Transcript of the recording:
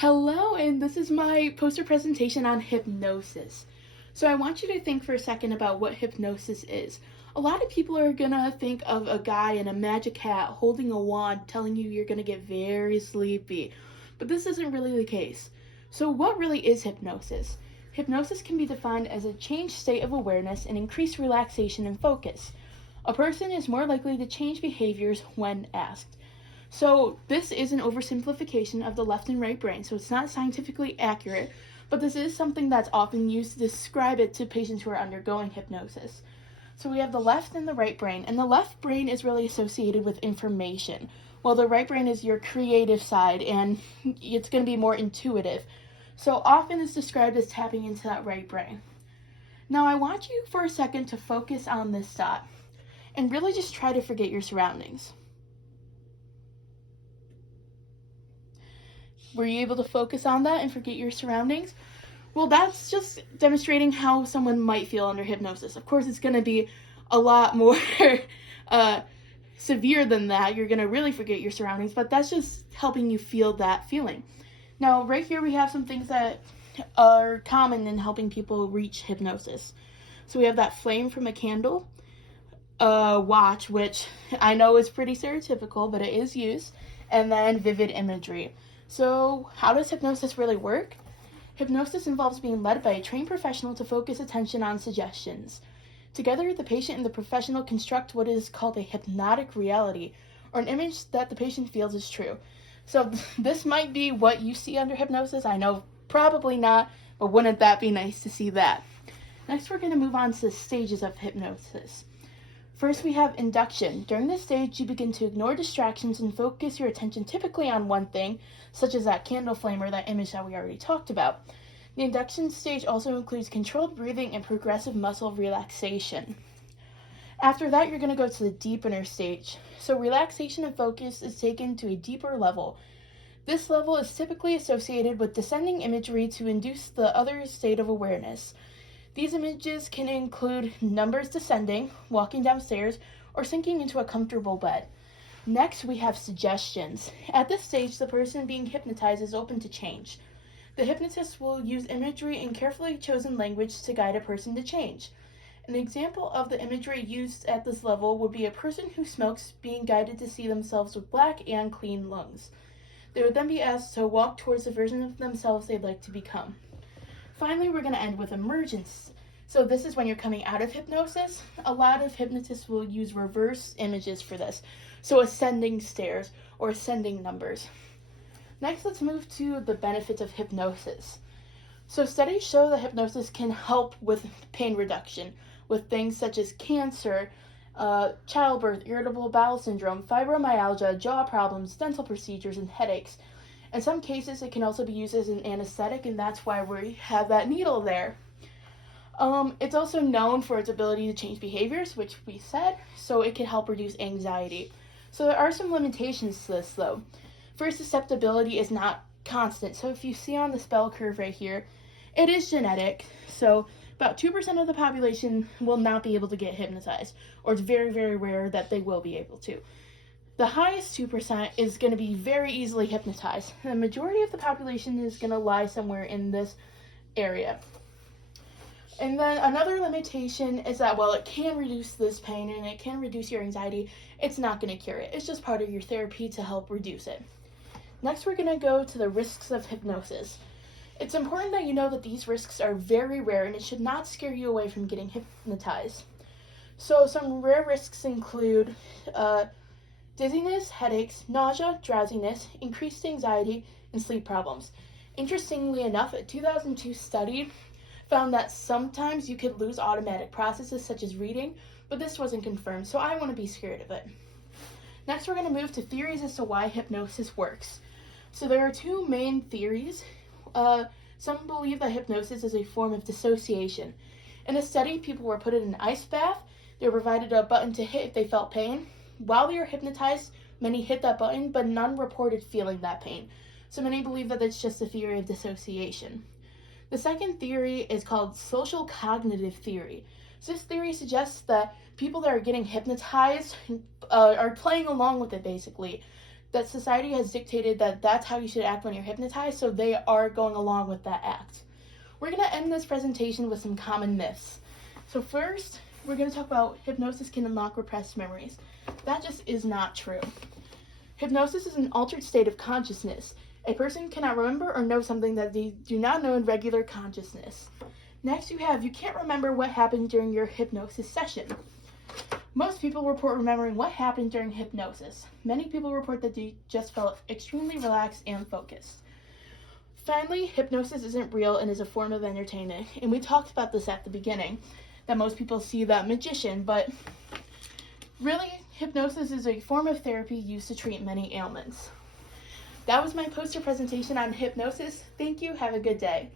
Hello, and this is my poster presentation on hypnosis. So I want you to think for a second about what hypnosis is. A lot of people are gonna think of a guy in a magic hat holding a wand telling you you're gonna get very sleepy, but this isn't really the case. So what really is hypnosis? Hypnosis can be defined as a changed state of awareness and increased relaxation and focus. A person is more likely to change behaviors when asked. So this is an oversimplification of the left and right brain, so it's not scientifically accurate, but this is something that's often used to describe it to patients who are undergoing hypnosis. So we have the left and the right brain, and the left brain is really associated with information, while the right brain is your creative side, and it's going to be more intuitive. So often it's described as tapping into that right brain. Now I want you for a second to focus on this thought, and really just try to forget your surroundings. Were you able to focus on that and forget your surroundings? Well, that's just demonstrating how someone might feel under hypnosis. Of course, it's going to be a lot more severe than that. You're going to really forget your surroundings, but that's just helping you feel that feeling. Now, right here we have some things that are common in helping people reach hypnosis. So we have that flame from a candle, watch, which I know is pretty stereotypical, but it is used, and then vivid imagery. So how does hypnosis really work? Hypnosis involves being led by a trained professional to focus attention on suggestions. Together, the patient and the professional construct what is called a hypnotic reality, or an image that the patient feels is true. So this might be what you see under hypnosis. I know probably not, but wouldn't that be nice to see that? Next, we're going to move on to the stages of hypnosis. First, we have induction. During this stage, you begin to ignore distractions and focus your attention typically on one thing, such as that candle flame or that image that we already talked about. The induction stage also includes controlled breathing and progressive muscle relaxation. After that, you're going to go to the deepener stage. So relaxation and focus is taken to a deeper level. This level is typically associated with descending imagery to induce the other state of awareness. These images can include numbers descending, walking downstairs, or sinking into a comfortable bed. Next, we have suggestions. At this stage, the person being hypnotized is open to change. The hypnotist will use imagery and carefully chosen language to guide a person to change. An example of the imagery used at this level would be a person who smokes being guided to see themselves with black and clean lungs. They would then be asked to walk towards the version of themselves they'd like to become. Finally, we're going to end with emergence. So this is when you're coming out of hypnosis. A lot of hypnotists will use reverse images for this. So ascending stairs or ascending numbers. Next, let's move to the benefits of hypnosis. So studies show that hypnosis can help with pain reduction with things such as cancer, childbirth, irritable bowel syndrome, fibromyalgia, jaw problems, dental procedures, and headaches. In some cases, it can also be used as an anesthetic, and that's why we have that needle there. It's also known for its ability to change behaviors, which we said, so it can help reduce anxiety. So there are some limitations to this, though. First, susceptibility is not constant. So if you see on this bell curve right here, it is genetic. So about 2% of the population will not be able to get hypnotized, or it's very, very rare that they will be able to. The highest 2% is going to be very easily hypnotized. The majority of the population is going to lie somewhere in this area. And then another limitation is that while it can reduce this pain and it can reduce your anxiety, it's not going to cure it. It's just part of your therapy to help reduce it. Next, we're going to go to the risks of hypnosis. It's important that you know that these risks are very rare and it should not scare you away from getting hypnotized. So some rare risks include dizziness, headaches, nausea, drowsiness, increased anxiety, and sleep problems. Interestingly enough, a 2002 study found that sometimes you could lose automatic processes such as reading, but this wasn't confirmed, so I want to be scared of it. Next, we're going to move to theories as to why hypnosis works. So there are two main theories. Some believe that hypnosis is a form of dissociation. In a study, people were put in an ice bath. They were provided a button to hit if they felt pain. While they were hypnotized, many hit that button, but none reported feeling that pain. So many believe that it's just a theory of dissociation. The second theory is called social cognitive theory. So this theory suggests that people that are getting hypnotized are playing along with it, basically. that society has dictated that that's how you should act when you're hypnotized, so they are going along with that act. We're going to end this presentation with some common myths. So first, we're going to talk about hypnosis can unlock repressed memories. That just is not true. Hypnosis is an altered state of consciousness. A person cannot remember or know something that they do not know in regular consciousness. Next, you can't remember what happened during your hypnosis session. Most people report remembering what happened during hypnosis. Many people report that they just felt extremely relaxed and focused. Finally, hypnosis isn't real and is a form of entertainment. And we talked about this at the beginning, that most people see the magician, but really, hypnosis is a form of therapy used to treat many ailments. That was my poster presentation on hypnosis. Thank you. Have a good day.